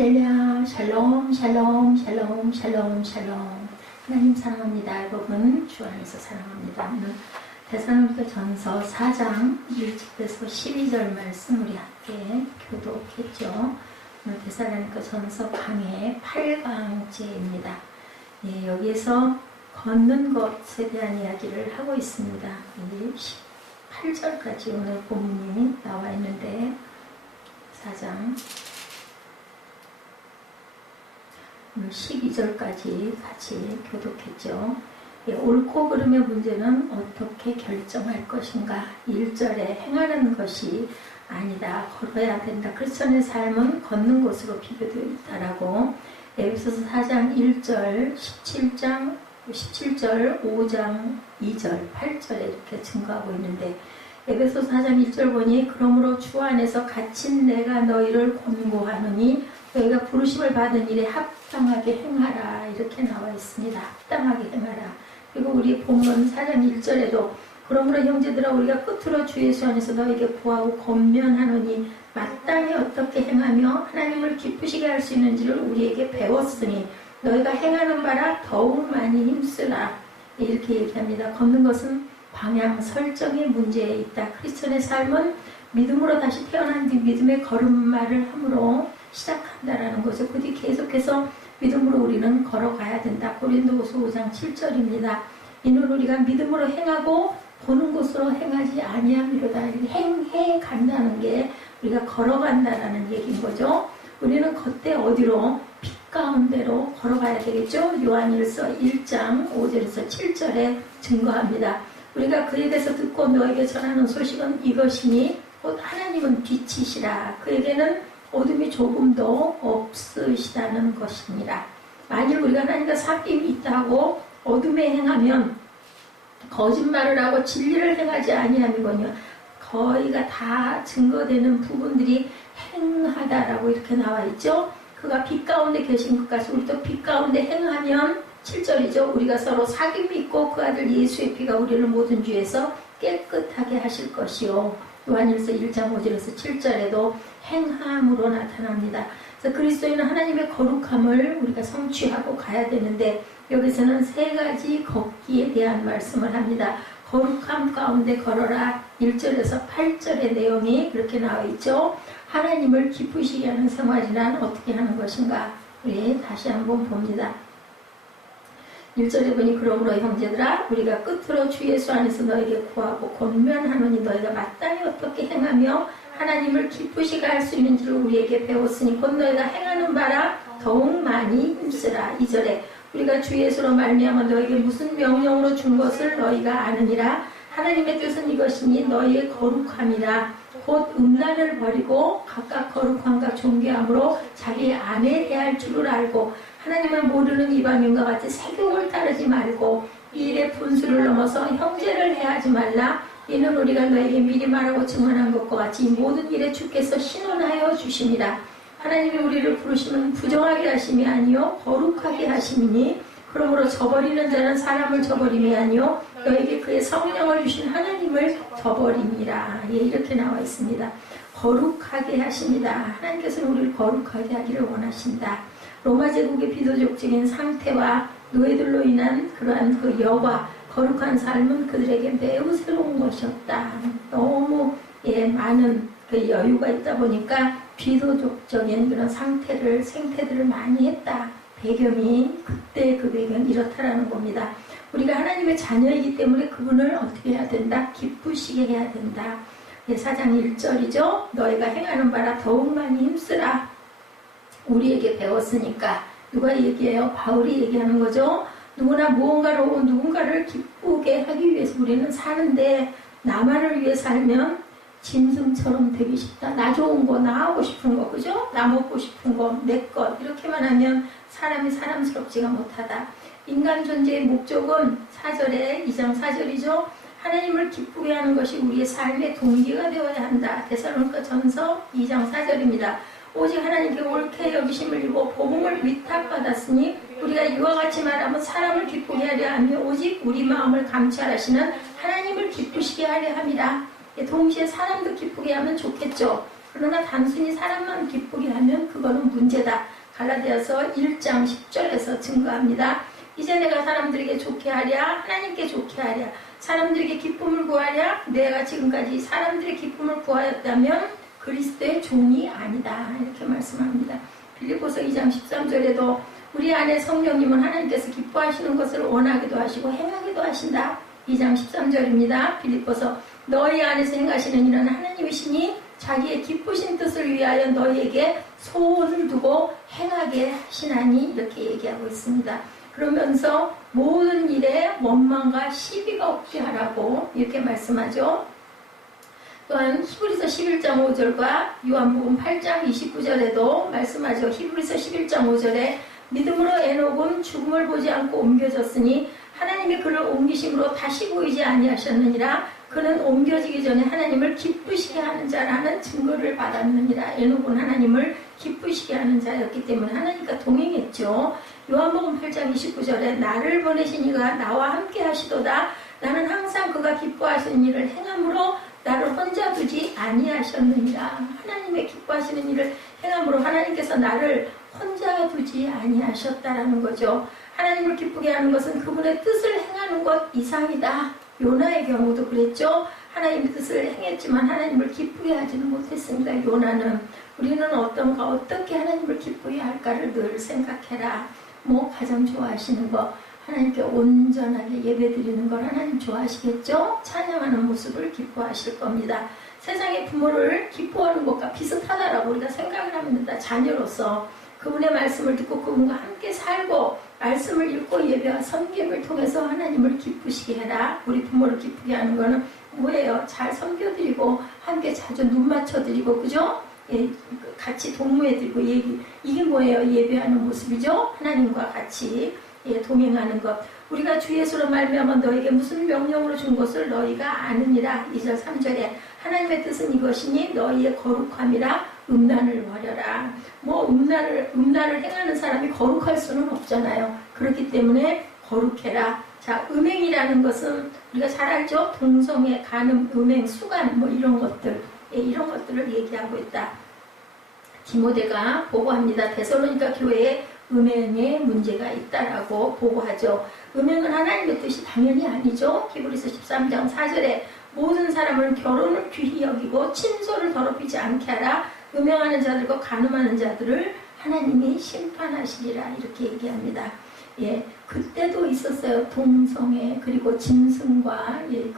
할렐루야, 샬롬, 샬롬, 샬롬, 샬롬, 샬롬. 하나님 사랑합니다. 여러분, 주 안에서 사랑합니다. 오늘 데살로니가 전서 4장 1절에서 12절 말씀 우리 함께 교독했죠. 오늘 데살로니가 전서 강의 8강째입니다. 예, 여기에서 걷는 것에 대한 이야기를 하고 있습니다. 18절까지 오늘 본문이 나와 있는데 4장 12절까지 같이 교독했죠. 예, 옳고 그름의 문제는 어떻게 결정할 것인가. 1절에 행하는 것이 아니다. 걸어야 된다. 크리스천의 삶은 걷는 것으로 비교되어 있다라고 에베소서 4장 1절, 17절, 5장 2절, 8절에 이렇게 증거하고 있는데 에베소서 4장 1절 보니 그러므로 주 안에서 갇힌 내가 너희를 권고하노니 너희가 부르심을 받은 일에 합당하게 행하라 이렇게 나와 있습니다. 합당하게 행하라. 그리고 우리 본문 4장 1절에도 그러므로 형제들아 우리가 끝으로 주 예수 안에서 너에게 구하고 권면하노니 마땅히 어떻게 행하며 하나님을 기쁘시게 할 수 있는지를 우리에게 배웠으니 너희가 행하는 바라 더욱 많이 힘쓰라 이렇게 얘기합니다. 걷는 것은 방향 설정의 문제에 있다. 크리스천의 삶은 믿음으로 다시 태어난 뒤 믿음의 걸음마를 함으로 시작한다라는 거죠. 그 뒤 계속해서 믿음으로 우리는 걸어가야 된다. 고린도후서 5장 7절입니다. 이는 우리가 믿음으로 행하고 보는 것으로 행하지 아니함이로다. 행해 간다는 게 우리가 걸어간다라는 얘기인 거죠. 우리는 그때 어디로? 빛 가운데로 걸어가야 되겠죠. 요한일서 1장 5절에서 7절에 증거합니다. 우리가 그에 대해서 듣고 너에게 전하는 소식은 이것이니 곧 하나님은 빛이시라. 그에게는 어둠이 조금도 없으시다는 것입니다. 만일 우리가 하나님과 사귐이 있다고 어둠에 행하면 거짓말을 하고 진리를 행하지 아니함이거니와 거의가 다 증거되는 부분들이 행하다라고 이렇게 나와 있죠. 그가 빛 가운데 계신 것 같이 우리도 빛 가운데 행하면 7절이죠. 우리가 서로 사귐이 있고 그 아들 예수의 피가 우리를 모든 죄에서 깨끗하게 하실 것이요. 요한일서 1장 5절에서 7절에도 행함으로 나타납니다. 그래서 그리스도인은 하나님의 거룩함을 우리가 성취하고 가야 되는데 여기서는 세 가지 걷기에 대한 말씀을 합니다. 거룩함 가운데 걸어라. 1절에서 8절의 내용이 그렇게 나와 있죠. 하나님을 기쁘시게 하는 생활이란 어떻게 하는 것인가? 우리 다시 한번 봅니다. 1절에 보니 그러므로 형제들아 우리가 끝으로 주 예수 안에서 너에게 구하고 권면하노니 너희가 마땅히 어떻게 행하며 하나님을 기쁘시게 할 수 있는지를 우리에게 배웠으니 곧 너희가 행하는 바라 더욱 많이 힘쓰라. 2절에 우리가 주 예수로 말미암아 너에게 무슨 명령으로 준 것을 너희가 아느니라. 하나님의 뜻은 이것이니 너희의 거룩함이라. 곧 음란을 버리고 각각 거룩함과 존귀함으로 자기 안에 대할 줄을 알고 하나님을 모르는 이방인과 같이 세욕을 따르지 말고 이 일의 분수를 넘어서 형제를 해하지 말라. 이는 우리가 너에게 미리 말하고 증언한 것과 같이 모든 일에 주께서 신원하여 주시니라. 하나님이 우리를 부르시면 부정하게 하심이 아니요 거룩하게 하심이니 그러므로 저버리는 자는 사람을 저버림이 아니요 너에게 그의 성령을 주신 하나님을 저버림이라. 예, 이렇게 나와 있습니다. 거룩하게 하십니다. 하나님께서는 우리를 거룩하게 하기를 원하신다. 로마 제국의 비도덕적인 상태와 노예들로 인한 그러한 그 여와 거룩한 삶은 그들에게 매우 새로운 것이었다. 너무 많은 그 여유가 있다 보니까 비도덕적인 그런 생태들을 많이 했다. 배경이 그때 그 배경이 이렇다라는 겁니다. 우리가 하나님의 자녀이기 때문에 그분을 어떻게 해야 된다? 기쁘시게 해야 된다. 4장 1절이죠. 너희가 행하는 바라 더욱 많이 힘쓰라. 우리에게 배웠으니까. 누가 얘기해요? 바울이 얘기하는 거죠. 누군가를 기쁘게 하기 위해서 우리는 사는데 나만을 위해 살면 짐승처럼 되기 쉽다. 나 좋은 거, 나 하고 싶은 거, 그죠? 나 먹고 싶은 거, 내 것 이렇게만 하면 사람이 사람스럽지가 못하다. 인간 존재의 목적은 2장 4절이죠. 하나님을 기쁘게 하는 것이 우리의 삶의 동기가 되어야 한다. 데살로니가 전서 2장 4절입니다. 오직 하나님께 옳게 여기심을 입고 복음을 위탁받았으니 우리가 이와 같이 말하면 사람을 기쁘게 하려 하며 오직 우리 마음을 감찰하시는 하나님을 기쁘시게 하려 함이라. 동시에 사람도 기쁘게 하면 좋겠죠. 그러나 단순히 사람만 기쁘게 하면 그거는 문제다. 갈라디아서 1장 10절에서 증거합니다. 이제 내가 사람들에게 좋게 하랴 하나님께 좋게 하랴 사람들에게 기쁨을 구하랴 내가 지금까지 사람들의 기쁨을 구하였다면 그리스도의 종이 아니다. 이렇게 말씀합니다. 빌립보서 2장 13절에도 우리 안에 성령님은 하나님께서 기뻐하시는 것을 원하기도 하시고 행하기도 하신다. 2장 13절입니다. 빌립보서 너희 안에서 행하시는 일은 하나님이시니 자기의 기쁘신 뜻을 위하여 너희에게 소원을 두고 행하게 하시나니 이렇게 얘기하고 있습니다. 그러면서 모든 일에 원망과 시비가 없게 하라고 이렇게 말씀하죠. 또한 히브리서 11장 5절과 요한복음 8장 29절에도 말씀하죠. 히브리서 11장 5절에 믿음으로 에녹은 죽음을 보지 않고 옮겨졌으니 하나님이 그를 옮기심으로 다시 보이지 아니하셨느니라. 그는 옮겨지기 전에 하나님을 기쁘시게 하는 자라는 증거를 받았느니라. 에녹은 하나님을 기쁘시게 하는 자였기 때문에 하나님과 동행했죠. 요한복음 8장 29절에 나를 보내신 이가 나와 함께 하시도다. 나는 항상 그가 기뻐하시는 일을 행함으로 나를 혼자 두지 아니하셨느니라. 하나님의 기뻐하시는 일을 행함으로 하나님께서 나를 혼자 두지 아니하셨다라는 거죠. 하나님을 기쁘게 하는 것은 그분의 뜻을 행하는 것 이상이다. 요나의 경우도 그랬죠. 하나님의 뜻을 행했지만 하나님을 기쁘게 하지는 못했습니다. 요나는 우리는 어떤가 어떻게 하나님을 기쁘게 할까를 늘 생각해라. 뭐 가장 좋아하시는 거 하나님께 온전하게 예배드리는 걸 하나님 좋아하시겠죠? 찬양하는 모습을 기뻐하실 겁니다. 세상의 부모를 기뻐하는 것과 비슷하다라고 우리가 생각을 합니다. 자녀로서 그분의 말씀을 듣고 그분과 함께 살고 말씀을 읽고 예배와 섬김을 통해서 하나님을 기쁘시게 해라. 우리 부모를 기쁘게 하는 거는 뭐예요? 잘 섬겨드리고 함께 자주 눈 맞춰드리고 그죠? 예, 같이 동무해드리고 이게 뭐예요? 예배하는 모습이죠? 하나님과 같이 예, 동행하는 것. 우리가 주 예수로 말미암아 너에게 무슨 명령으로 준 것을 너희가 아느니라. 2절 3절에 하나님의 뜻은 이것이니 너희의 거룩함이라 음란을 버려라. 뭐 음란을 행하는 사람이 거룩할 수는 없잖아요. 그렇기 때문에 거룩해라. 자, 음행이라는 것은 우리가 잘 알죠? 동성애, 간음, 음행, 수간 뭐 이런 것들 예, 이런 것들을 얘기하고 있다. 디모데가 보고합니다. 데살로니가 교회에 음행에 문제가 있다라고 보고하죠. 음행은 하나님의 뜻이 당연히 아니죠. 히브리서 13장 4절에 모든 사람은 결혼을 귀히 여기고 친소를 더럽히지 않게 하라. 음행하는 자들과 간음하는 자들을 하나님이 심판하시리라 이렇게 얘기합니다. 예, 그때도 있었어요. 동성애 그리고 짐승과 예,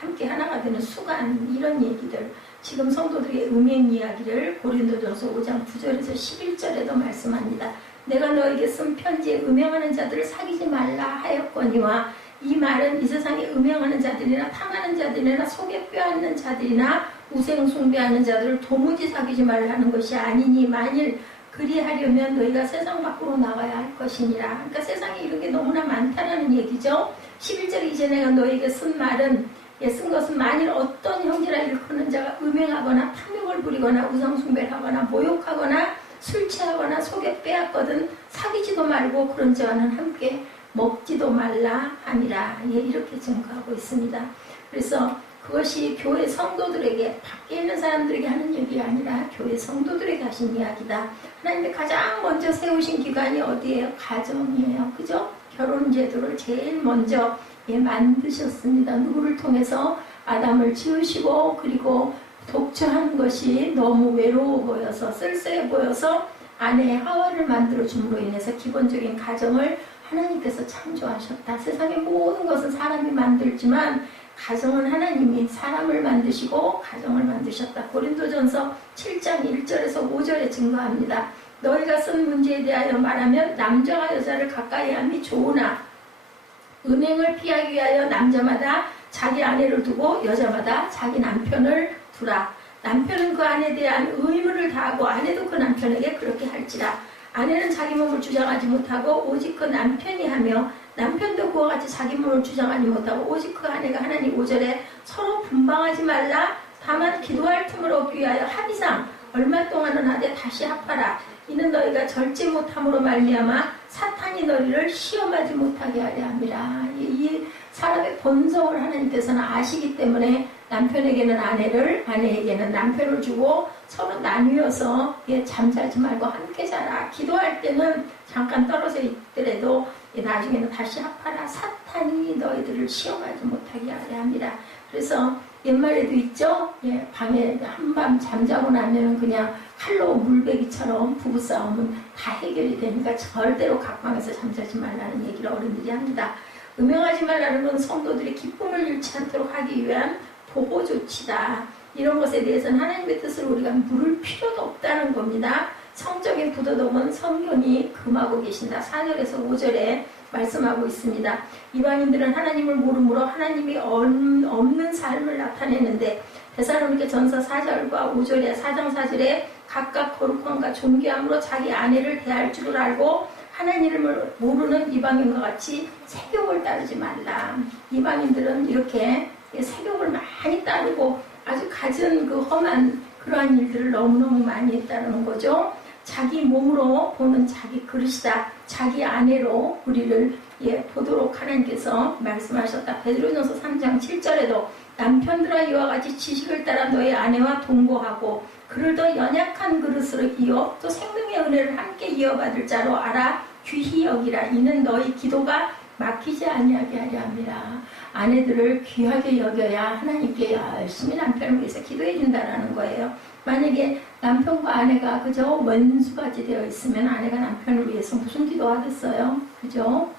함께 하나가 되는 수간 이런 얘기들. 지금 성도들의 음행 이야기를 고린도전서 5장 9절에서 11절에도 말씀합니다. 내가 너에게 쓴 편지에 음행하는 자들을 사귀지 말라 하였거니와 이 말은 이 세상에 음행하는 자들이나 탐하는 자들이나 속에 빼앗는 자들이나 우생 숭배하는 자들을 도무지 사귀지 말라는 것이 아니니 만일 그리하려면 너희가 세상 밖으로 나가야 할 것이니라. 그러니까 세상에 이런 게 너무나 많다라는 얘기죠. 11절 이제 내가 너에게 쓴 말은 쓴 것은 만일 어떤 형제라 일컫는 자가 음행하거나 탐욕을 부리거나 우상 숭배를 하거나 모욕하거나 술 취하거나 속에 빼앗거든 사귀지도 말고 그런 자와는 함께 먹지도 말라 하니라. 예, 이렇게 증거하고 있습니다. 그래서 그것이 교회 성도들에게 밖에 있는 사람들에게 하는 얘기가 아니라 교회 성도들에게 하신 이야기다. 하나님이 가장 먼저 세우신 기관이 어디예요? 가정이에요. 그죠? 결혼 제도를 제일 먼저 만드셨습니다. 누구를 통해서 아담을 지으시고 그리고 독처하는 것이 너무 외로워 보여서 쓸쓸해 보여서 아내 하와를 만들어 줌으로 인해서 기본적인 가정을 하나님께서 창조하셨다. 세상의 모든 것은 사람이 만들지만 가정은 하나님이 사람을 만드시고 가정을 만드셨다. 고린도전서 7장 1절에서 5절에 증거합니다. 너희가 쓴 문제에 대하여 말하면 남자와 여자를 가까이 함이 좋으나 음행을 피하기 위하여 남자마다 자기 아내를 두고 여자마다 자기 남편을 두라. 남편은 그 아내에 대한 의무를 다하고 아내도 그 남편에게 그렇게 할지라. 아내는 자기 몸을 주장하지 못하고 오직 그 남편이 하며 남편도 그와 같이 자기 몸을 주장하지 못하고 오직 그 아내가 하나님 5절에 서로 분방하지 말라. 다만 기도할 틈을 얻기 위하여 합의상 얼마 동안은 하되 다시 합하라. 이는 너희가 절제 못함으로 말미암아 사탄이 너희를 시험하지 못하게 하려 함이라. 이 사람의 본성을 하나님께서는 아시기 때문에 남편에게는 아내를, 아내에게는 남편을 주고 서로 나뉘어서 잠자지 말고 함께 자라. 기도할 때는 잠깐 떨어져 있더라도 나중에는 다시 합하라. 사탄이 너희들을 시험하지 못하게 하려 합니다. 그래서 옛말에도 있죠. 방에 한밤 잠자고 나면 그냥 칼로 물베기처럼 부부싸움은 다 해결이 되니까 절대로 각방에서 잠자지 말라는 얘기를 어른들이 합니다. 음행하지 말라는 건 성도들이 기쁨을 잃지 않도록 하기 위한 보호 조치다. 이런 것에 대해서는 하나님의 뜻을 우리가 물을 필요도 없다는 겁니다. 성적인 부도덕은 성경이 금하고 계신다. 4절에서 5절에 말씀하고 있습니다. 이방인들은 하나님을 모르므로 하나님이 없는 삶을 나타내는데 데살로니가 전서 4절과 5절에 4장 4절에 각각 거룩함과 존귀함으로 자기 아내를 대할 줄을 알고 하나님을 모르는 이방인과 같이 세욕을 따르지 말라. 이방인들은 이렇게 세욕을 많이 따르고 아주 갖은 그 험한 그러한 일들을 너무너무 많이 했다는 거죠. 자기 몸으로 보는 자기 그릇이다. 자기 아내로 우리를 보도록 하나님께서 말씀하셨다. 베드로전서 3장 7절에도 남편들아 이와 같이 지식을 따라 너의 아내와 동거하고 그를 더 연약한 그릇으로 이어 또 생명의 은혜를 함께 이어받을 자로 알아 귀히 여기라. 이는 너희 기도가 막히지 아니하게 하려 합니다. 아내들을 귀하게 여겨야 하나님께 열심히 남편을 위해서 기도해 준다라는 거예요. 만약에 남편과 아내가 그저 원수같이 되어 있으면 아내가 남편을 위해서 무슨 기도하겠어요? 그죠?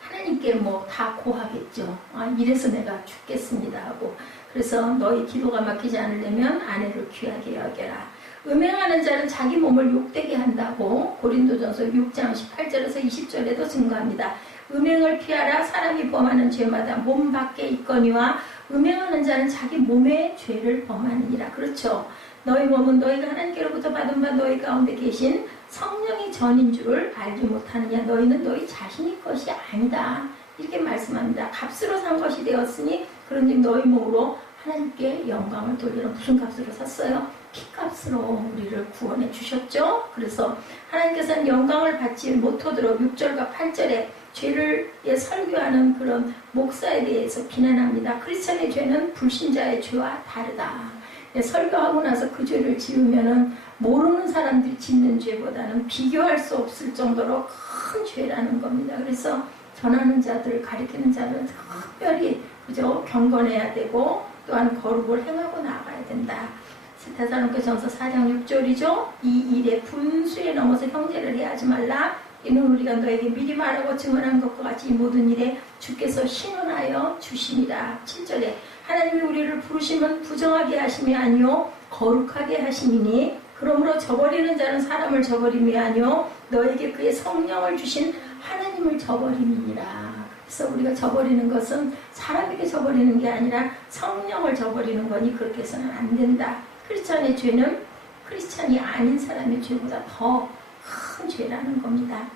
하나님께 뭐 다 고하겠죠. 이래서 내가 죽겠습니다 하고. 그래서 너희 기도가 막히지 않으려면 아내를 귀하게 여겨라. 음행하는 자는 자기 몸을 욕되게 한다고 고린도전서 6장 18절에서 20절에도 증거합니다. 음행을 피하라. 사람이 범하는 죄마다 몸 밖에 있거니와 음행하는 자는 자기 몸의 죄를 범하느니라. 그렇죠. 너희 몸은 너희가 하나님께로부터 받은 바 너희 가운데 계신 성령이 전인 줄을 알지 못하느냐. 너희는 너희 자신의 것이 아니다. 이렇게 말씀합니다. 값으로 산 것이 되었으니 그런즉 너희 몸으로 하나님께 영광을 돌리라. 무슨 값으로 샀어요? 피값으로 우리를 구원해 주셨죠. 그래서 하나님께서는 영광을 받지 못하도록 6절과 8절에 죄를 설교하는 그런 목사에 대해서 비난합니다. 크리스천의 죄는 불신자의 죄와 다르다. 설교하고 나서 그 죄를 지으면은 모르는 사람들이 짓는 죄보다는 비교할 수 없을 정도로 큰 죄라는 겁니다. 그래서 전하는 자들, 가르치는 자들은 특별히 그저 경건해야 되고 또한 거룩을 행하고 나가야 된다. 데살로니가 전서 4장 6절이죠. 이 일에 분수에 넘어서 형제를 해하지 말라. 이는 우리가 너에게 미리 말하고 증언한 것과 같이 이 모든 일에 주께서 신원하여 주심이라. 7절에 하나님이 우리를 부르시면 부정하게 하심이 아니요 거룩하게 하심이니 그러므로 저버리는 자는 사람을 저버림이 아니요 너에게 그의 성령을 주신 하나님을 저버림이니라. 그래서 우리가 저버리는 것은 사람에게 저버리는 게 아니라 성령을 저버리는 거니 그렇게 해서는 안 된다. 크리스천의 죄는 크리스천이 아닌 사람의 죄보다 더 큰 죄라는 겁니다.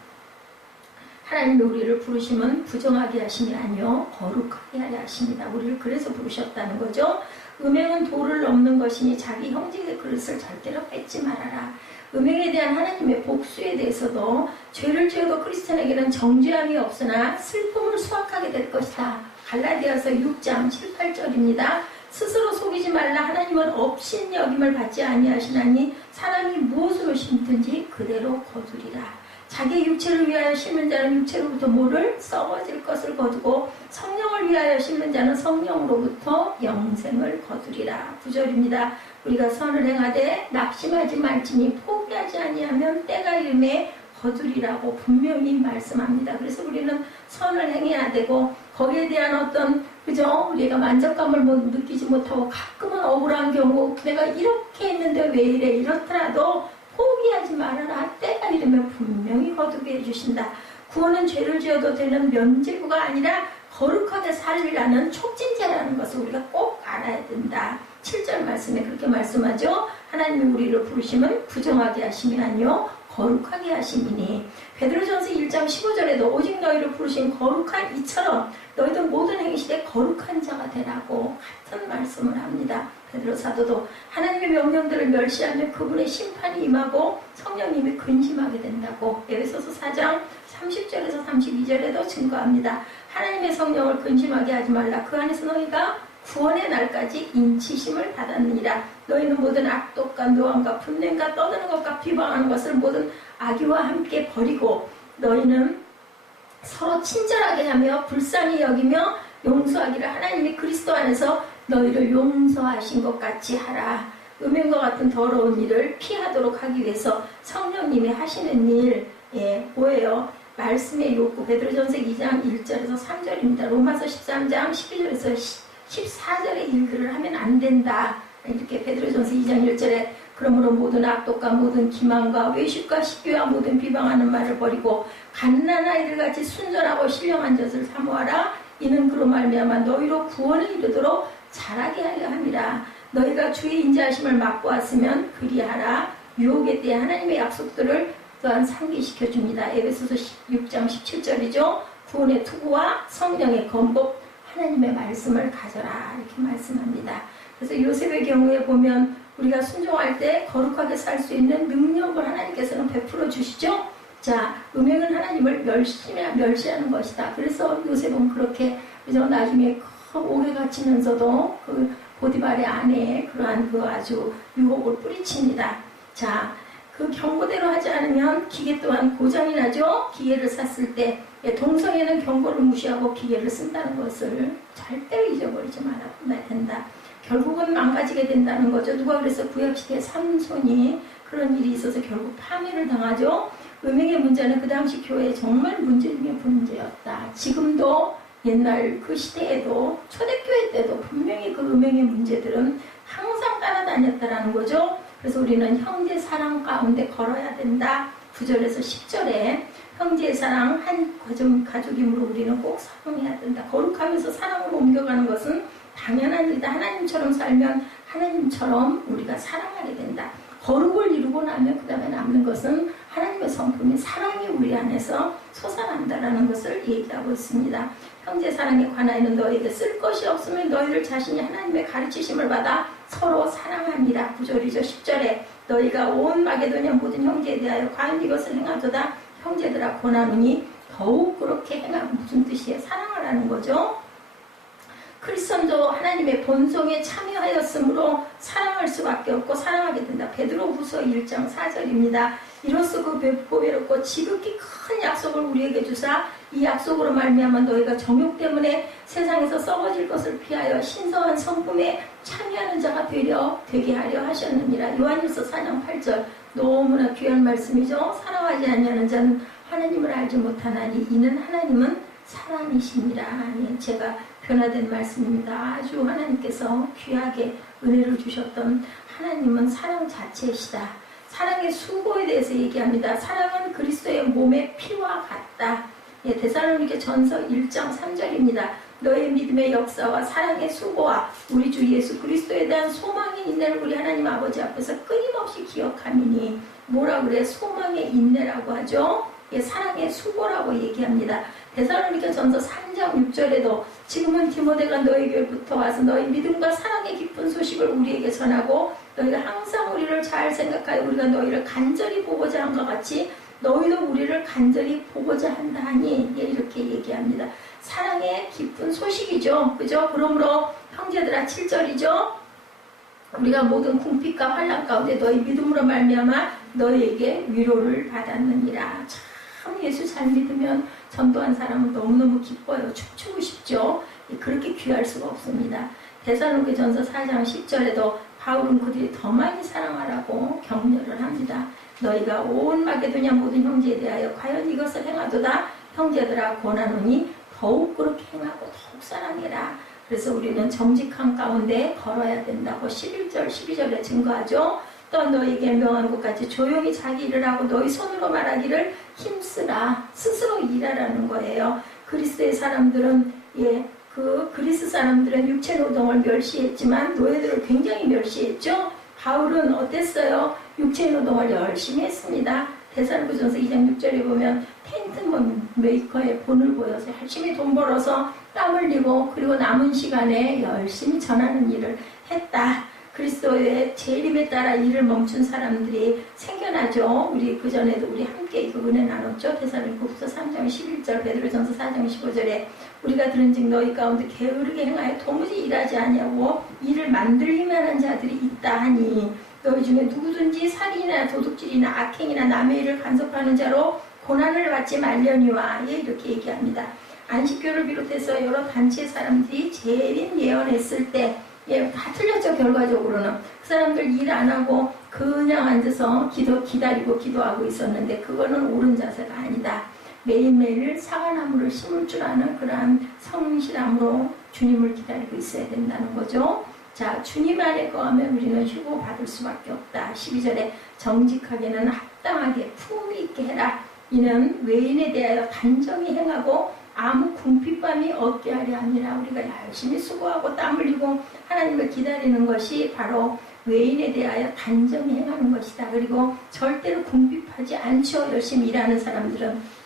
하나님이 우리를 부르시면 부정하게 하심이 아니요 거룩하게 하려 하십니다. 우리를 그래서 부르셨다는 거죠. 음행은 도를 넘는 것이니 자기 형제의 그릇을 절대로 뺏지 말아라. 음행에 대한 하나님의 복수에 대해서도 죄를 지어도 크리스천에게는 정죄함이 없으나 슬픔을 수확하게 될 것이다. 갈라디아서 6장 7, 8절입니다. 스스로 속이지 말라. 하나님은 업신 여김을 받지 아니하시나니 사람이 무엇으로 심든지 그대로 거두리라. 자기 육체를 위하여 심는 자는 육체로부터 뭐를 썩어질 것을 거두고 성령을 위하여 심는 자는 성령으로부터 영생을 거두리라. 9절입니다. 우리가 선을 행하되 낙심하지 말지니 포기하지 아니하면 때가 이름에 거두리라고 분명히 말씀합니다. 그래서 우리는 선을 행해야 되고 거기에 대한 어떤 그죠? 우리가 만족감을 느끼지 못하고 가끔은 억울한 경우 내가 이렇게 했는데 왜 이래 이렇더라도 포기하지 말아라. 때가 이르면 분명히 거두게 해주신다. 구원은 죄를 지어도 되는 면죄부가 아니라 거룩하게 살리라는 촉진제라는 것을 우리가 꼭 알아야 된다. 7절 말씀에 그렇게 말씀하죠. 하나님이 우리를 부르시면 부정하게 하심이 아니요 거룩하게 하심이니. 베드로전서 1장 15절에도 오직 너희를 부르신 거룩한 이처럼 너희도 모든 행실에 거룩한 자가 되라고 같은 말씀을 합니다. 베드로 사도도 하나님의 명령들을 멸시하면 그분의 심판이 임하고 성령님이 근심하게 된다고 에베소서 4장 30절에서 32절에도 증거합니다. 하나님의 성령을 근심하게 하지 말라. 그 안에서 너희가 구원의 날까지 인치심을 받았느니라. 너희는 모든 악독과 노함과 분냄과 떠드는 것과 비방하는 것을 모든 악의와 함께 버리고 너희는 서로 친절하게 하며 불쌍히 여기며 용서하기를 하나님이 그리스도 안에서 너희를 용서하신 것 같이 하라. 음행과 같은 더러운 일을 피하도록 하기 위해서 성령님이 하시는 일, 뭐예요? 말씀의 욕구. 베드로전서 2장 1절에서 3절입니다. 로마서 13장 12절에서 14절의 일들을 하면 안 된다. 이렇게 베드로전서 2장 1절에 그러므로 모든 악독과 모든 기만과 외식과 시기와 모든 비방하는 말을 버리고 갓난아이 이들 같이 순전하고 신령한 젖을 사모하라. 이는 그로 말미암아 너희로 구원을 이루도록 자라게 하려 함이라. 너희가 주의 인자하심을 맛보았으면 그리하라. 유혹에 대해 하나님의 약속들을 또한 상기시켜 줍니다. 에베소서 6장 17절이죠. 구원의 투구와 성령의 건복, 하나님의 말씀을 가져라. 이렇게 말씀합니다. 그래서 요셉의 경우에 보면 우리가 순종할 때 거룩하게 살 수 있는 능력을 하나님께서는 베풀어 주시죠. 자, 음행은 하나님을 멸시하는 것이다. 그래서 요셉은 그렇게 그죠? 나중에 오래 갇히면서도 그 보디발의 아내의 그러한 그 아주 유혹을 뿌리칩니다. 자, 그 경고대로 하지 않으면 기계 또한 고장이 나죠. 기계를 샀을 때 동성애는 경고를 무시하고 기계를 쓴다는 것을 절대로 잊어버리지 말아야 된다. 결국은 망가지게 된다는 거죠. 누가 그래서 구약시대 삼손이 그런 일이 있어서 결국 파멸을 당하죠. 음행의 문제는 그 당시 교회에 정말 문제 중에 문제였다. 지금도 옛날 그 시대에도 초대교회 때도 분명히 그 음행의 문제들은 항상 따라다녔다라는 거죠. 그래서 우리는 형제 사랑 가운데 걸어야 된다. 9절에서 10절에 형제의 사랑 한 가족이므로 우리는 꼭 사랑해야 된다. 거룩하면서 사랑으로 옮겨가는 것은 당연한 일이다. 하나님처럼 살면 하나님처럼 우리가 사랑하게 된다. 거룩을 이루고 나면 그 다음에 남는 것은 하나님의 성품인 사랑이 우리 안에서 솟아난다라는 것을 얘기하고 있습니다. 형제 사랑에 관하여는 너희에게 쓸 것이 없으면 너희들 자신이 하나님의 가르치심을 받아 서로 사랑하니라. 9절이죠. 10절에 너희가 온 마게도냐 모든 형제에 대하여 과연 이것을 행하도다. 형제들아 권하노니 더욱 그렇게 행하고. 무슨 뜻이에요? 사랑하라는 거죠. 그리스도도 하나님의 본성에 참여하였으므로 사랑할 수밖에 없고 사랑하게 된다. 베드로후서 1장 4절입니다. 이로써 그 보배롭고 지극히 큰 약속을 우리에게 주사 이 약속으로 말미암아 너희가 정욕 때문에 세상에서 썩어질 것을 피하여 신성한 성품에 참여하는 자가 되게 하려 하셨느니라. 요한일서 4장 8절. 너무나 귀한 말씀이죠. 사랑하지 않냐는 자는 하나님을 알지 못하나니 이는 하나님은 사랑이십니다. 제가 변화된 말씀입니다. 아주 하나님께서 귀하게 은혜를 주셨던 하나님은 사랑 자체이시다. 사랑의 수고에 대해서 얘기합니다. 사랑은 그리스도의 몸의 피와 같다. 데살로니게 전서 1장 3절입니다. 너의 믿음의 역사와 사랑의 수고와 우리 주 예수 그리스도에 대한 소망의 인내를 우리 하나님 아버지 앞에서 끊임없이 기억함이니. 뭐라 그래? 소망의 인내라고 하죠. 사랑의 수고라고 얘기합니다. 데살로니게 전서 3장 6절에도 지금은 디모데가 너희에게부터 와서 너희 믿음과 사랑의 깊은 소식을 우리에게 전하고 너희가 항상 우리를 잘 생각하여 우리가 너희를 간절히 보고자 한 것 같이 너희도 우리를 간절히 보고자 한다 하니. 이렇게 얘기합니다. 사랑의 깊은 소식이죠. 그죠? 그러므로 형제들아 7절이죠. 우리가 모든 궁핍과 환난 가운데 너희 믿음으로 말미암아 너희에게 위로를 받았느니라. 참 예수 잘 믿으면 전도한 사람은 너무너무 기뻐요. 춤추고 싶죠. 그렇게 귀할 수가 없습니다. 데살로니게 전서 4장 10절에도 바울은 그들이 더 많이 사랑하라고 격려를 합니다. 너희가 온 마게도냐 모든 형제에 대하여 과연 이것을 행하도다. 형제들아 권하노니 더욱 그렇게 행하고 더욱 사랑해라. 그래서 우리는 정직한 가운데 걸어야 된다고 11절 12절에 증거하죠. 또 너희에게 명한 것 같이 조용히 자기 일을 하고 너희 손으로 말하기를 힘쓰라. 스스로 일하라는 거예요. 그리스의 사람들은 그리스 사람들은 육체 노동을 멸시했지만 노예들을 굉장히 멸시했죠. 바울은 어땠어요? 육체 노동을 열심히 했습니다. 데살로니가전서 2장 6절에 보면 텐트 메이커의 본을 보여서 열심히 돈 벌어서 땀 흘리고 그리고 남은 시간에 열심히 전하는 일을 했다. 그리스도의 재림에 따라 일을 멈춘 사람들이 생겨나죠. 우리 그전에도 우리 함께 그 은혜 나눴죠. 데살로니가후서 3장 11절, 베드로전서 4장 15절에 우리가 들은즉 너희 가운데 게으르게 행하여 도무지 일하지 아니하고 일을 만들기만 한 자들이 있다 하니 너희 중에 누구든지 살인이나 도둑질이나 악행이나 남의 일을 간섭하는 자로 고난을 받지 말려니와. 예, 이렇게 얘기합니다. 안식교를 비롯해서 여러 단체의 사람들이 재림 예언했을 때 다 틀렸죠. 결과적으로는 그 사람들 일 안 하고 그냥 앉아서 기다리고 기도하고 있었는데 그거는 옳은 자세가 아니다. 매일매일 사과나무를 심을 줄 아는 그러한 성실함으로 주님을 기다리고 있어야 된다는 거죠. 자, 주님 안에 거하면 우리는 휴고 받을 수밖에 없다. 12절에 정직하게는 합당하게 품위 있게 해라. 이는 외인에 대하여 단정히 행하고 아무 궁핍감이 없게 하려 함이라. 우리가 열심히 수고하고 땀 흘리고 하나님을 기다리는 것이 바로 외인에 대하여 단정히 행하는 것이다. 그리고 절대로 궁핍하지 않죠. 열심히 일하는 사람들은.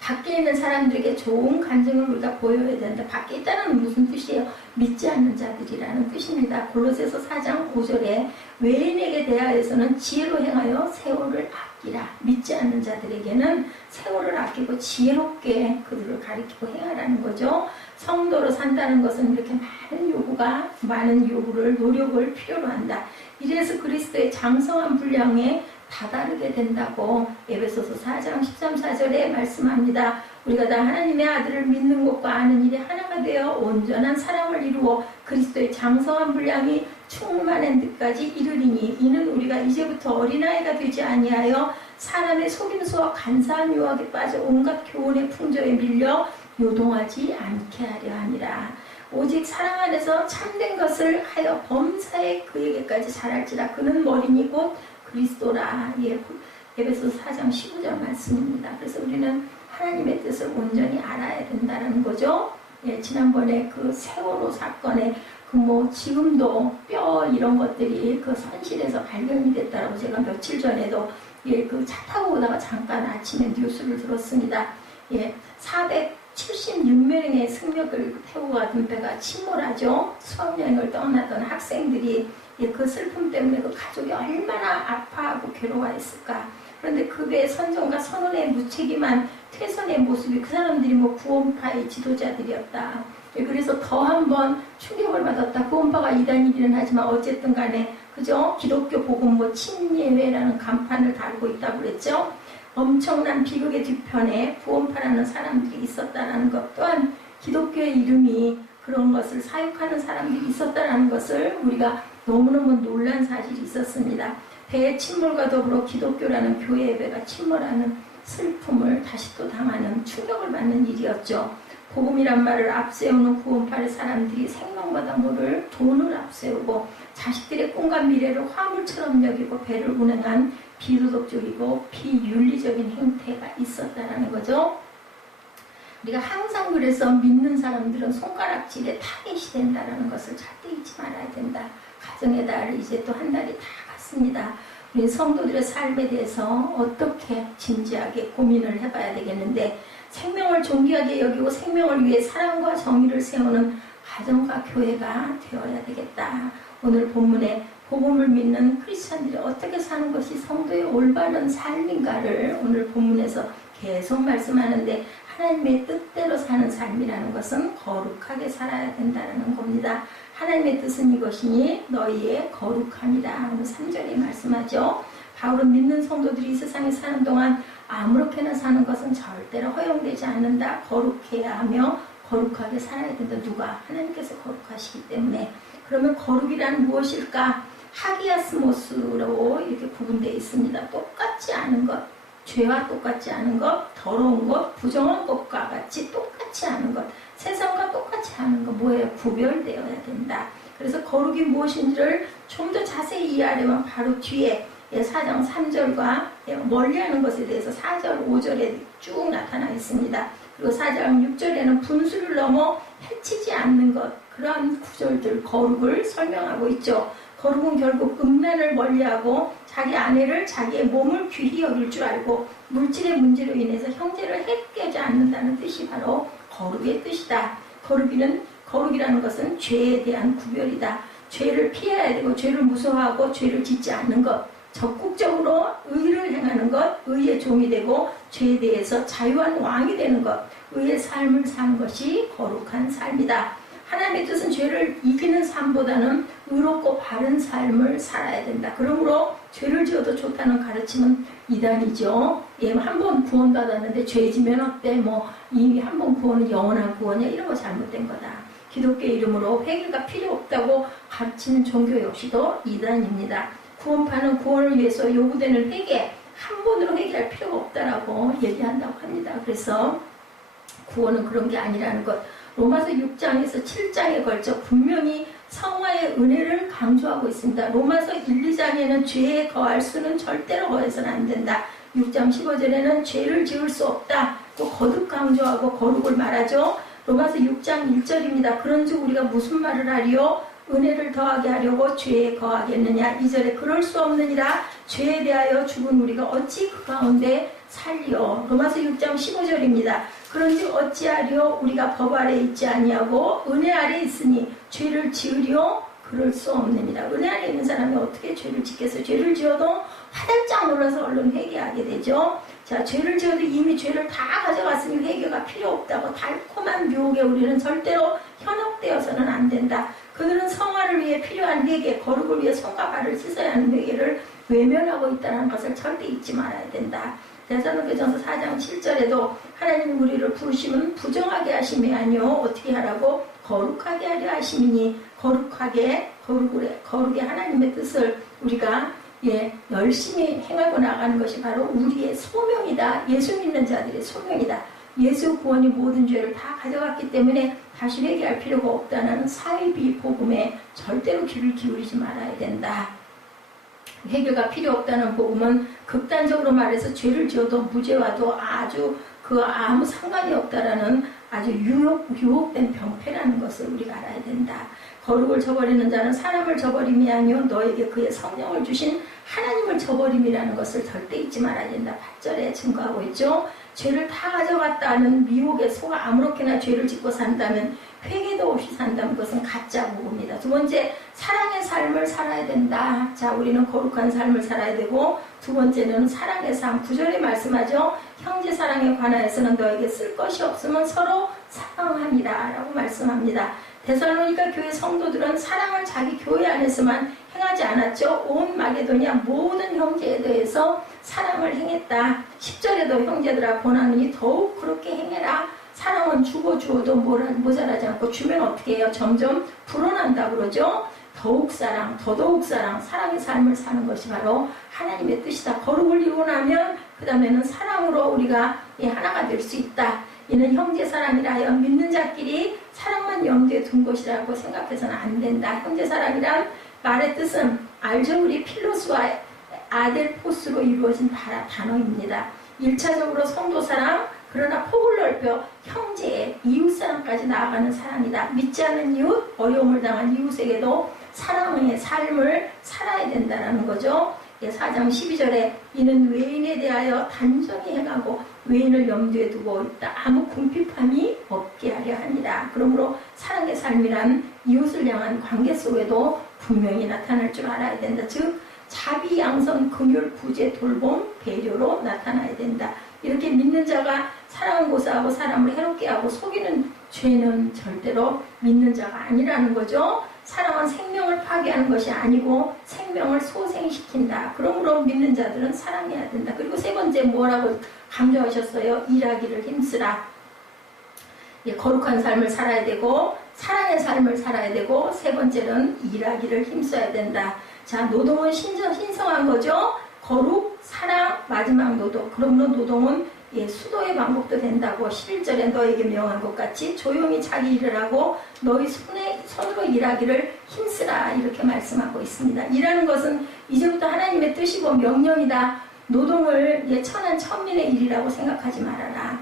밖에 있는 사람들에게 좋은 간증을 우리가 보여야 된다. 밖에 있다는 무슨 뜻이에요? 믿지 않는 자들이라는 뜻입니다. 골로새서 4장 5절에 외인에게 대하여서는 지혜로 행하여 세월을 아끼라. 믿지 않는 자들에게는 세월을 아끼고 지혜롭게 그들을 가리키고 행하라는 거죠. 성도로 산다는 것은 이렇게 많은 요구를 노력을 필요로 한다. 이래서 그리스도의 장성한 분량에 다다르게 된다고 에베소서 4장 13, 14절에 말씀합니다. 우리가 다 하나님의 아들을 믿는 것과 아는 일이 하나가 되어 온전한 사랑을 이루어 그리스도의 장성한 분량이 충만한 데까지 이르리니 이는 우리가 이제부터 어린아이가 되지 아니하여 사람의 속임수와 간사한 유혹에 빠져 온갖 교훈의 풍조에 밀려 요동하지 않게 하려 함이라. 오직 사랑 안에서 참된 것을 하여 범사에 그에게까지 자랄지라. 그는 머리니 곧 그리스도라. 예, 에베소서 4장 15절 말씀입니다. 그래서 우리는 하나님의 뜻을 온전히 알아야 된다는 거죠. 예, 지난번에 그 세월호 사건에 지금도 뼈 이런 것들이 그 선실에서 발견이 됐다라고 제가 며칠 전에도 그 차 타고 오다가 잠깐 아침에 뉴스를 들었습니다. 예, 476명의 승객을 태우고 가던 배가 침몰하죠. 수학여행을 떠나던 학생들이 그 슬픔 때문에 그 가족이 얼마나 아파하고 괴로워했을까. 그런데 그 배의 선정과 선언의 무책임한 퇴선의 모습이 그 사람들이 구원파의 지도자들이었다. 그래서 더 한 번 충격을 받았다. 구원파가 이단이기는 하지만 어쨌든 간에 그죠? 기독교 복음 친예회라는 간판을 달고 있다고 그랬죠. 엄청난 비극의 뒤편에 구원파라는 사람들이 있었다는 것 또한 기독교의 이름이 그런 것을 사육하는 사람들이 있었다는 것을 우리가 너무너무 놀란 사실이 있었습니다. 배의 침몰과 더불어 기독교라는 교회 예배가 침몰하는 슬픔을 다시 또 당하는 충격을 받는 일이었죠. 복음이란 말을 앞세우는 구원파의 사람들이 생명보다 모를 돈을 앞세우고 자식들의 꿈과 미래를 화물처럼 여기고 배를 운행한 비도덕적이고 비윤리적인 행태가 있었다는 거죠. 우리가 항상 그래서 믿는 사람들은 손가락질에 타겟이 된다는 것을 절대 잊지 말아야 된다. 가정의 달 이제 또 한 달이 다 갔습니다. 우리 성도들의 삶에 대해서 어떻게 진지하게 고민을 해봐야 되겠는데 생명을 존귀하게 여기고 생명을 위해 사랑과 정의를 세우는 가정과 교회가 되어야 되겠다. 오늘 본문에 복음을 믿는 크리스찬들이 어떻게 사는 것이 성도의 올바른 삶인가를 오늘 본문에서 계속 말씀하는데 하나님의 뜻대로 사는 삶이라는 것은 거룩하게 살아야 된다는 겁니다. 하나님의 뜻은 이것이니 너희의 거룩함이라. 오늘 3절에 말씀하죠. 바울은 믿는 성도들이 이 세상에 사는 동안 아무렇게나 사는 것은 절대로 허용되지 않는다. 거룩해야 하며 거룩하게 살아야 된다. 누가? 하나님께서 거룩하시기 때문에. 그러면 거룩이란 무엇일까? 하기아스모스로 이렇게 구분되어 있습니다. 똑같지 않은 것, 죄와 똑같지 않은 것, 더러운 것, 부정한 것과 같이 똑같지 않은 것, 세상과 똑같지 않은 것, 뭐예요? 구별되어야 된다. 그래서 거룩이 무엇인지를 좀 더 자세히 이해하려면 바로 뒤에 4장 3절과 멀리하는 것에 대해서 4절, 5절에 쭉 나타나 있습니다. 그리고 4장 6절에는 분수를 넘어 해치지 않는 것, 그러한 구절들, 거룩을 설명하고 있죠. 거룩은 결국 음란을 멀리하고 자기 아내를 자기의 몸을 귀히 여길 줄 알고 물질의 문제로 인해서 형제를 해롭게 하지 않는다는 뜻이 바로 거룩의 뜻이다. 거룩이라는 것은 죄에 대한 구별이다. 죄를 피해야 되고 죄를 무서워하고 죄를 짓지 않는 것, 적극적으로 의를 행하는 것, 의의 종이 되고 죄에 대해서 자유한 왕이 되는 것, 의의 삶을 사는 것이 거룩한 삶이다. 하나님의 뜻은 죄를 이기는 삶보다는 의롭고 바른 삶을 살아야 된다. 그러므로 죄를 지어도 좋다는 가르침은 이단이죠. 예, 한 번 구원받았는데 죄 지면 어때? 뭐 이미 한 번 구원은 영원한 구원이야. 이런 거 잘못된 거다. 기독교 이름으로 회개가 필요 없다고 가르치는 종교 역시도 이단입니다. 구원파는 구원을 위해서 요구되는 회개, 한 번으로 회개할 필요가 없다라고 얘기한다고 합니다. 그래서 구원은 그런 게 아니라는 것. 로마서 6장에서 7장에 걸쳐 분명히 성화의 은혜를 강조하고 있습니다. 로마서 1, 2장에는 죄에 거할 수는 절대로 거해서는 안 된다. 6장 15절에는 죄를 지을 수 없다. 또 거듭 강조하고 거룩을 말하죠. 로마서 6장 1절입니다. 그런즉 우리가 무슨 말을 하리요? 은혜를 더하게 하려고 죄에 거하겠느냐. 2절에 그럴 수 없느니라. 죄에 대하여 죽은 우리가 어찌 그 가운데 살리요. 로마서 6장 15절입니다. 그런즉 어찌하리요? 우리가 법 아래 있지 아니하고 은혜 아래 있으니 죄를 지으리요? 그럴 수 없느니라. 은혜 아래 있는 사람이 어떻게 죄를 짓겠어요? 죄를 지어도 화들짝 놀라서 얼른 회개하게 되죠. 자, 죄를 지어도 이미 죄를 다 가져갔으니 회개가 필요 없다고 달콤한 유혹에 우리는 절대로 현혹되어서는 안 된다. 그들은 성화를 위해 필요한 회개, 거룩을 위해 손과 발을 씻어야 하는 회개를 외면하고 있다는 것을 절대 잊지 말아야 된다. 데살로니가전서 4장 7절에도 하나님 우리를 부르시면 부정하게 하심이 아니요 어떻게 하라고? 거룩하게 하려 하심이니 거룩의 하나님의 뜻을 우리가 열심히 행하고 나가는 것이 바로 우리의 소명이다. 예수 믿는 자들의 소명이다. 예수 구원이 모든 죄를 다 가져갔기 때문에 다시 회개할 필요가 없다는 사이비 복음에 절대로 귀를 기울이지 말아야 된다. 회개가 필요 없다는 복음은 극단적으로 말해서 죄를 지어도 무죄와도 아무 상관이 없다라는 아주 유혹된 병폐라는 것을 우리가 알아야 된다. 거룩을 저버리는 자는 사람을 저버림이 아니요 너에게 그의 성령을 주신 하나님을 저버림이라는 것을 절대 잊지 말아야 된다. 8절에 증거하고 있죠. 죄를 다 가져갔다는 미혹에 속아 아무렇게나 죄를 짓고 산다면 회개도 없이 산다는 것은 가짜 복음입니다. 두 번째, 사랑의 삶을 살아야 된다. 자, 우리는 거룩한 삶을 살아야 되고, 두 번째는 사랑의 삶. 9절에 말씀하죠. 형제 사랑에 관하여서는 너에게 쓸 것이 없으면 서로 사랑하니라 라고 말씀합니다. 데살로니가 교회 성도들은 사랑을 자기 교회 안에서만 행하지 않았죠. 온 마게도냐 모든 형제에 대해서 사랑을 행했다. 10절에도 형제들아 권하노니 더욱 그렇게 행해라. 사랑은 주어도 모자라지 않고 주면 어떻게 해요? 점점 불어난다 그러죠. 더더욱 사랑, 사랑의 삶을 사는 것이 바로 하나님의 뜻이다. 거룩을 이루고 나면 그 다음에는 사랑으로 우리가 하나가 될 수 있다. 이는 형제 사랑이라 하여 믿는 자끼리 사랑만 염두에 둔 것이라고 생각해서는 안 된다. 형제 사랑이란 말의 뜻은 알죠? 우리 필로스와 아델포스로 이루어진 단어입니다. 1차적으로 성도 사랑, 그러나 폭을 넓혀 형제, 이웃 사랑까지 나아가는 사랑이다. 믿지 않는 이웃, 어려움을 당한 이웃에게도 사랑의 삶을 살아야 된다는 거죠. 4장 12절에 이는 외인에 대하여 단정히 행하고 외인을 염두에 두고 있다. 아무 궁핍함이 없게 하려 하니라. 그러므로 사랑의 삶이란 이웃을 향한 관계 속에도 분명히 나타날 줄 알아야 된다. 즉 자비, 양선, 긍휼, 구제, 돌봄, 배려로 나타나야 된다. 이렇게 믿는 자가 사랑을 고사하고 사람을 해롭게 하고 속이는 죄는 절대로 믿는 자가 아니라는 거죠. 사랑은 생명을 파괴하는 것이 아니고 생명을 소생시킨다. 그러므로 믿는 자들은 사랑해야 된다. 그리고 세 번째 뭐라고 강조하셨어요? 일하기를 힘쓰라. 거룩한 삶을 살아야 되고 사랑의 삶을 살아야 되고 세 번째는 일하기를 힘써야 된다. 자, 노동은 신성한 거죠. 거룩, 사랑, 마지막 노동. 그러므로 노동은 수도의 방법도 된다고 11절에 너에게 명한 것 같이 조용히 자기 일을 하고 너희 손으로 일하기를 힘쓰라 이렇게 말씀하고 있습니다. 일하는 것은 이제부터 하나님의 뜻이고 명령이다. 노동을 천한천민의 일이라고 생각하지 말아라.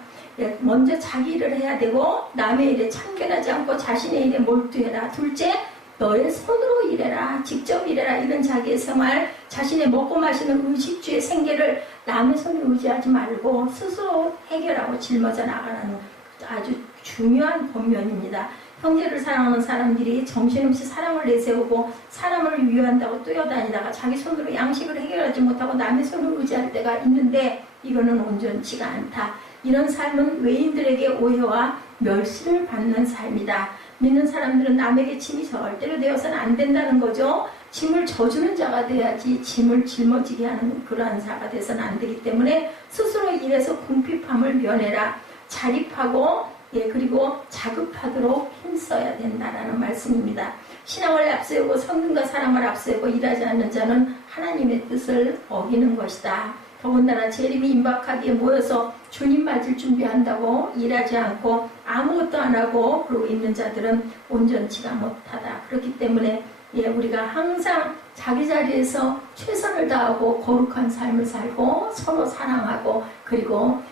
먼저 자기 일을 해야 되고 남의 일에 참견하지 않고 자신의 일에 몰두해라. 둘째, 너의 손으로 일해라. 직접 일해라. 이런 자기의 생활, 자신의 먹고 마시는 의식주의 생계를 남의 손에 의지하지 말고 스스로 해결하고 짊어져 나가라는 아주 중요한 권면입니다. 형제를 사랑하는 사람들이 정신없이 사랑을 내세우고 사람을 위한다고 뛰어다니다가 자기 손으로 양식을 해결하지 못하고 남의 손을 의지할 때가 있는데 이거는 온전치가 않다. 이런 삶은 외인들에게 오해와 멸시를 받는 삶이다. 믿는 사람들은 남에게 짐이 절대로 되어서는 안 된다는 거죠. 짐을 져주는 자가 돼야지 짐을 짊어지게 하는 그러한 자가 돼서는 안 되기 때문에 스스로 일해서 궁핍함을 면해라. 자립하고 그리고 자급하도록 힘써야 된다라는 말씀입니다. 신앙을 앞세우고 성능과 사랑을 앞세우고 일하지 않는 자는 하나님의 뜻을 어기는 것이다. 더군다나 재림이 임박하기에 모여서 주님 맞을 준비한다고 일하지 않고 아무것도 안 하고 그러고 있는 자들은 온전치가 못하다. 그렇기 때문에 우리가 항상 자기 자리에서 최선을 다하고 거룩한 삶을 살고 서로 사랑하고 그리고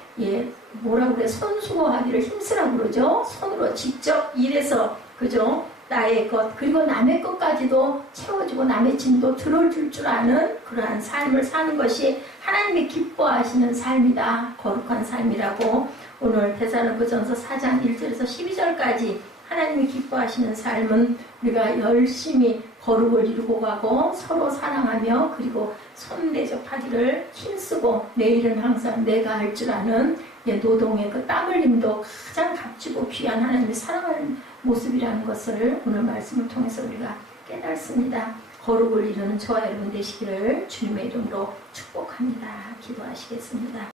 뭐라 그래 손수고하기를 힘쓰라고 그러죠. 손으로 직접 일해서 그죠. 나의 것 그리고 남의 것까지도 채워주고 남의 짐도 들어줄 줄 아는 그러한 삶을 사는 것이 하나님이 기뻐하시는 삶이다. 거룩한 삶이라고 오늘 데살로니가전서 4장 1절에서 12절까지 하나님이 기뻐하시는 삶은 우리가 열심히 거룩을 이루고 가고 서로 사랑하며 그리고 손대접하기를 힘쓰고 내일은 항상 내가 할 줄 아는 노동의 그 땀 흘림도 가장 값지고 귀한 하나님이 사랑하는 모습이라는 것을 오늘 말씀을 통해서 우리가 깨닫습니다. 거룩을 이루는 저와 여러분 되시기를 주님의 이름으로 축복합니다. 기도하시겠습니다.